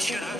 shut up.